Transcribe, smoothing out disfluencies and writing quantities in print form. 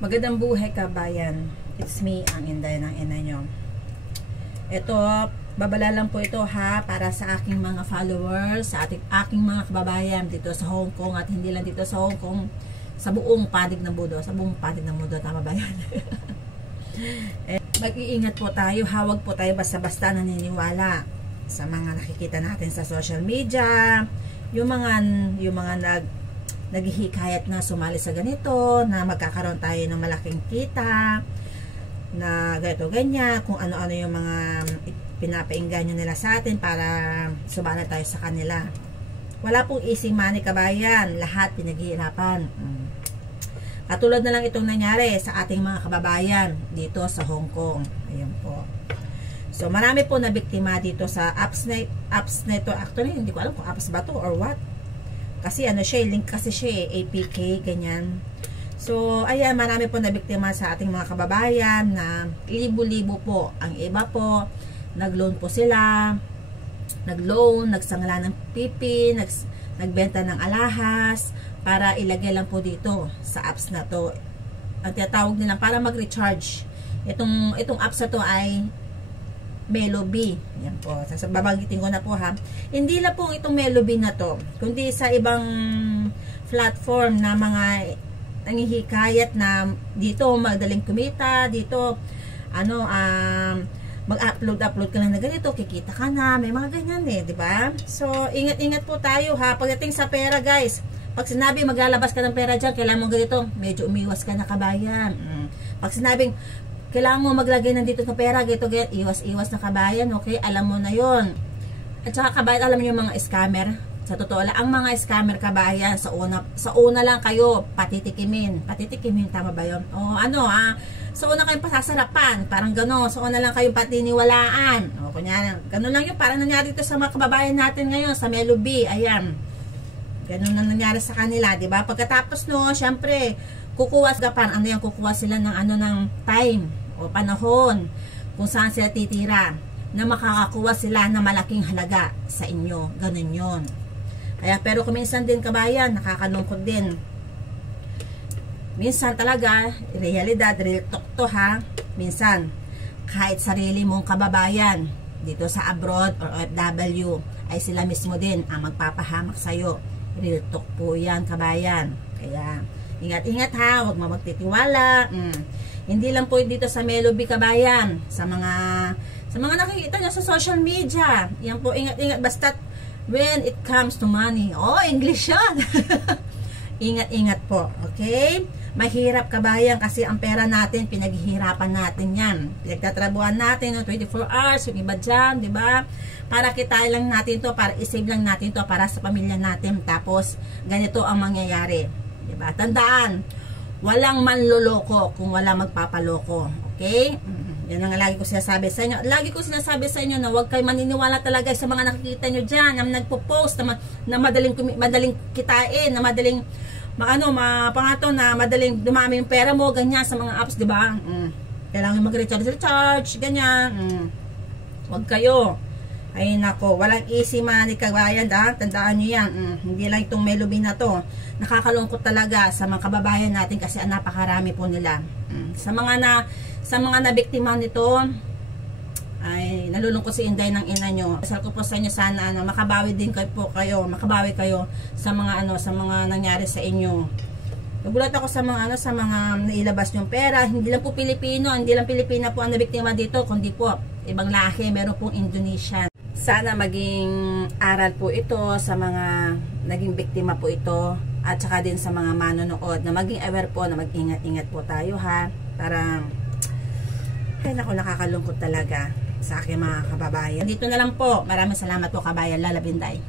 Magandang buhay kabayan. It's me, ang Inday ng ina nyo. Ito, babala lang po ito ha, para sa aking mga followers, sa aking mga kababayan dito sa Hong Kong, at hindi lang dito sa Hong Kong, sa buong panig ng mundo. Sa buong panig ng mundo, tama ba yan? Mag-iingat po tayo, hawag po tayo basta-basta naniniwala sa mga nakikita natin sa social media, yung mga naghihikayat na sumali sa ganito, na magkakaroon tayo ng malaking kita, na ganito ganyan, kung ano-ano yung mga pinapainggan nila sa atin para sumali tayo sa kanila. Wala pong easy money kabayan, lahat pinaghihirapan. Katulad na lang itong nangyari sa ating mga kababayan dito sa Hong Kong. Ayun po. So marami po na biktima dito sa apps na ito. Actually hindi ko alam kung apps ba to or what. Kasi ano siya, link kasi siya APK, ganyan. So, ayan, marami po na biktima sa ating mga kababayan na libo-libo po. Ang iba po, nag-loan po sila, nagsangla ng pipi, nagbenta ng alahas, para ilagay lang po dito sa apps na to. Ang tinatawag nila para mag-recharge. Itong apps na to ay Melobi. Yan po. Babanggitin ko na po ha. Hindi lang po itong Melobi na to, kundi sa ibang platform na mga nanghihikayat na dito madaling kumita, dito mag-upload ka lang na ganito, kikita ka na, may mga ganyan di ba? So, ingat-ingat po tayo ha. Pagdating sa pera guys, pag sinabi maglalabas ka ng pera dyan, kailangan mo ganito, medyo umiwas ka na kabayan. Pag sinabing kailangan mo maglagay nandito ng pera, iwas-iwas na kabayan, okay? Alam mo na yon. At saka kabayan, alam niyo yung mga scammer. Sa totoo lang, ang mga scammer kabayan, sa una lang kayo patitikimin. Patitikimin, tama ba yun? O sa una kayong pasasarapan, parang gano'n. Sa una lang kayong patiniwalaan. O kunya, gano'n lang yun. Parang nangyari ito sa mga kababayan natin ngayon, sa Melobi. Ayan. Gano'n na nangyari sa kanila, di ba? Pagkatapos no, syempre, kukuha sila ng time o panahon kung saan sila titira na makakakuha sila ng malaking halaga sa inyo. Ganun yun. Kaya, pero kuminsan din kabayan, nakakalungkot din. Minsan talaga, realidad, real talk to ha. Minsan, kahit sarili mong kababayan dito sa abroad or OFW, ay sila mismo din ang magpapahamak sa'yo. Real talk po yan kabayan. Kaya, ingat-ingat ha, huwag magtitiwala. Hindi lang po dito sa Melobi kabayan, sa mga nakikita nyo sa social media. Yan po, ingat-ingat. Basta when it comes to money. Oh, English yan. Ingat-ingat po, okay? Mahirap kabayan kasi ang pera natin, pinaghihirapan natin yan. Pinagtatrabuhan natin ng 24 hours, yung iba dyan, di ba? Para kitain lang natin to, para isave lang natin to, para sa pamilya natin. Tapos, ganito ang mangyayari. Diba? Tandaan, walang manloloko kung walang magpapaloko. Okay? Yan ang lagi ko sinasabi sa inyo. Lagi ko sinasabi sa inyo na huwag kayo maniniwala talaga sa mga nakikita nyo dyan, na nagpo-post na madaling kitain, na madaling na madaling dumami yung pera mo, ganyan sa mga apps, diba? Kailangan mag-recharge, ganyan. Huwag kayo. Ay nako, walang easy money kabayan ha. Tandaan nyo yan. Hindi lang itong Melobi na to. Nakakalungkot talaga sa mga kababayan natin kasi napakarami po nila. Sa mga nabiktima nito, ay nalulungkot si Inday ng ina nyo. Asal ko po sa inyo sana makabawi din makabawi kayo sa mga sa mga nangyari sa inyo. Nagulat ako sa mga nailabas yung pera. Hindi lang po Pilipino, hindi lang Pilipina po ang nabiktima dito, kundi po ibang lahi, meron pong Indonesian. Sana maging aral po ito sa mga naging biktima po ito, at saka din sa mga manonood na maging aware po, na mag-ingat-ingat po tayo ha. Para ay naku, nakakalungkot talaga sa aking mga kababayan. Dito na lang po. Maraming salamat po kabayan. Lalabinday.